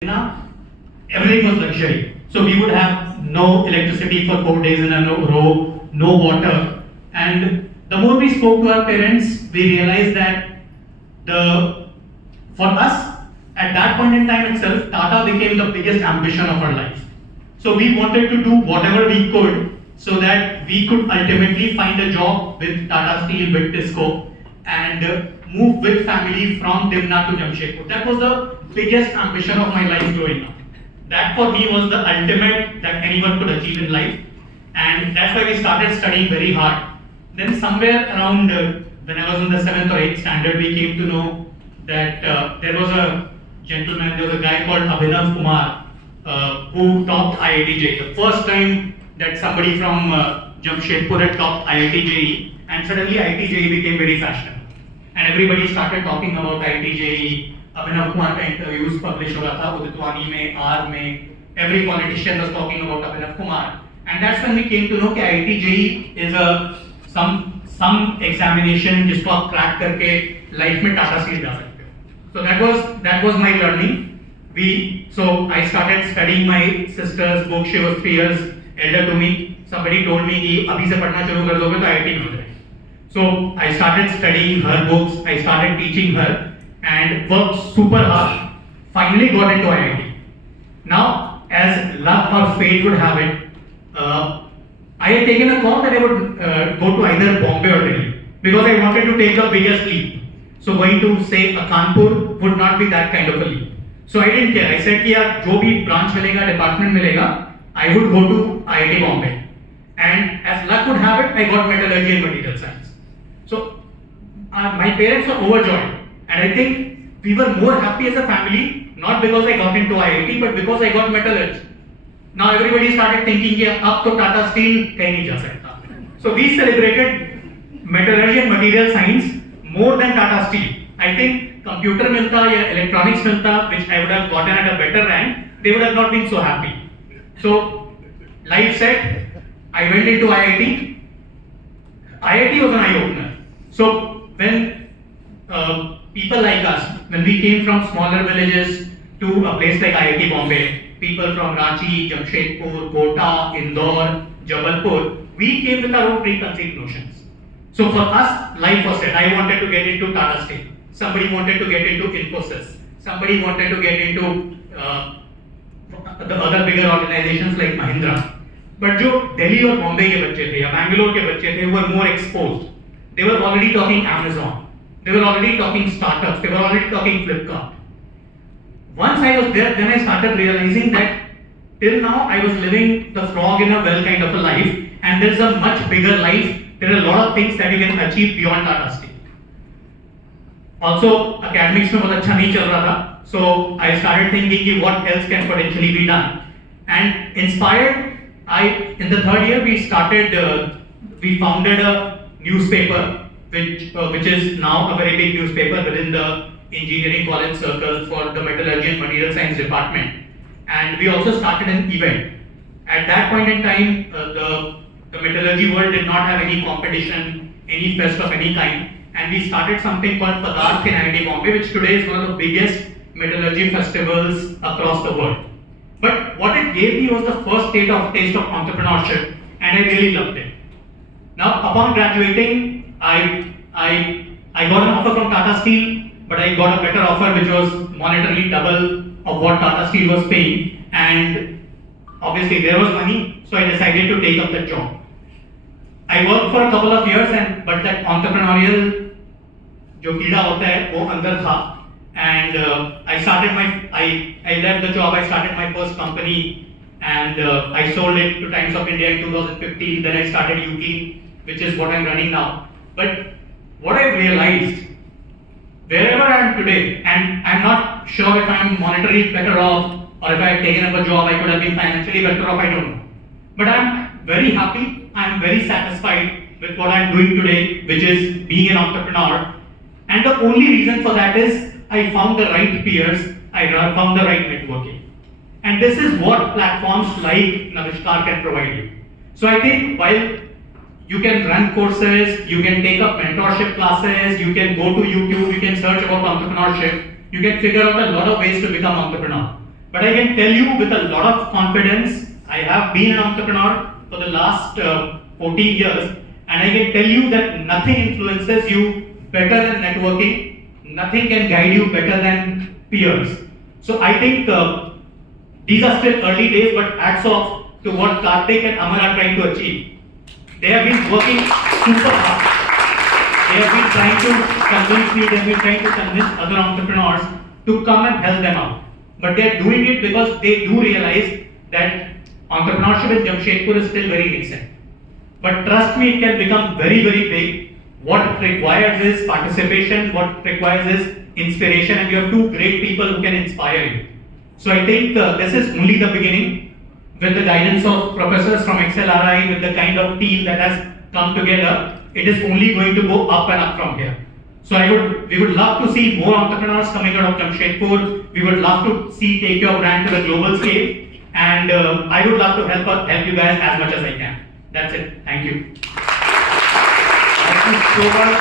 Sinha, everything was luxury. So we would have no electricity for 4 days in a row, no water. And the more we spoke to our parents, we realized that for us, at that point in time itself, Tata became the biggest ambition of our life. So we wanted to do whatever we could so that we could ultimately find a job with Tata Steel, with Tisco, and move with family from Dimna to Jamshedpur. That was the biggest ambition of my life growing up. That for me was the ultimate that anyone could achieve in life, and that's why we started studying very hard. Then somewhere around when I was in the 7th or 8th standard, we came to know that there was a gentleman, there was a guy called Arunabh Kumar who topped IITJ. The first time that somebody from Jamshedpur had topped IITJ, and suddenly IITJ became very fashionable. And everybody started talking about IITJ. Abhinav Kumar का interviews publish हो रहा था उदितवाणी में, are में, every politician was talking about Abhinav Kumar, and that's when we came to know कि IIT is some examination जिसको आप crack करके life में Tata Steel जा सकते हो. So that was my learning. So I started studying my sister's book. She was 3 years elder to me. Somebody told me कि अभी से पढ़ना शुरू कर दोगे तो IIT में हो जाएगा. So I started studying her books. I started teaching her. And worked super hard, finally got into IIT. Now, as luck or fate would have it, I had taken a call that I would go to either Bombay or Delhi because I wanted to take the biggest leap. So going to say a Kanpur would not be that kind of a leap. So I didn't care. I said कि यार जो भी branch मिलेगा, department मिलेगा, I would go to IIT Bombay. And as luck would have it, I got metallurgy and material science. So my parents were overjoyed. And I think we were more happy as a family, not because I got into IIT, but because I got metallurgy. Now everybody started thinking, yeah, up to Tata Steel, kahin nahi ja sakta. So we celebrated metallurgy and material science more than Tata Steel. I think computer milta ya electronics milta, which I would have gotten at a better rank, they would have not been so happy. So life set, I went into IIT. IIT was an eye-opener. So when people like us, when we came from smaller villages to a place like IIT Bombay, people from Ranchi, Jamshedpur, Kota, Indore, Jabalpur, we came with our own preconceived notions. So for us, life was set. I wanted to get into Tata Steel. Somebody wanted to get into Infosys. Somebody wanted to get into the other bigger organizations like Mahindra. But जो Delhi और Bombay के बच्चे थे या Bangalore के बच्चे थे, were more exposed. They were already talking Amazon. They were already talking startups. They were already talking Flipkart. Once I was there, then I started realizing that till now I was living the frog in a well kind of a life, and there's a much bigger life. There are a lot of things that you can achieve beyond Tata Steel. Also, academics में बहुत अच्छा नहीं चल रहा था, so I started thinking कि what else can potentially be done. And inspired, in the 3rd year we founded a newspaper. Which is now a very big newspaper within the engineering college circles for the metallurgy and material science department. And we also started an event. At that point in time, the metallurgy world did not have any competition, any fest of any kind. And we started something called Padarth in IIT Bombay, which today is one of the biggest metallurgy festivals across the world. But what it gave me was the first taste of entrepreneurship, and I really loved it. Now, upon graduating, I got an offer from Tata Steel, but I got a better offer which was monetarily double of what Tata Steel was paying, and obviously there was money, so I decided to take up that job. I worked for a couple of years, but that entrepreneurial जो कीड़ा होता है वो अंदर था, and I left the job. I started my first company, and I sold it to Times of India in 2015. Then I started Uclean, which is what I'm running now. But what I've realized, wherever I am today, and I'm not sure if I'm monetarily better off or if I had taken up a job, I could have been financially better off, I don't know. But I'm very happy, I'm very satisfied with what I'm doing today, which is being an entrepreneur. And the only reason for that is I found the right peers, I found the right networking. And this is what platforms like Navishkar can provide you. So I think while you can run courses, you can take up mentorship classes, you can go to YouTube, you can search about entrepreneurship, you can figure out a lot of ways to become entrepreneur. But I can tell you with a lot of confidence, I have been an entrepreneur for the last 14 years, and I can tell you that nothing influences you better than networking, nothing can guide you better than peers. So I think these are still early days, but hats off to what Karthik and Amar are trying to achieve. They have been working super hard. They have been trying to convince me, they have been trying to convince other entrepreneurs to come and help them out. But they are doing it because they do realize that entrepreneurship in Jamshedpur is still very nascent. But trust me, it can become very, very big. What it requires is participation, what it requires is inspiration, and you have two great people who can inspire you. So I think this is only the beginning. With the guidance of professors from XLRI, with the kind of team that has come together, it is only going to go up and up from here. So we would love to see more entrepreneurs coming out of Jamshedpur. We would love to see take your brand to the global scale, and I would love to help you guys as much as I can. That's it. Thank you. Thank you so much.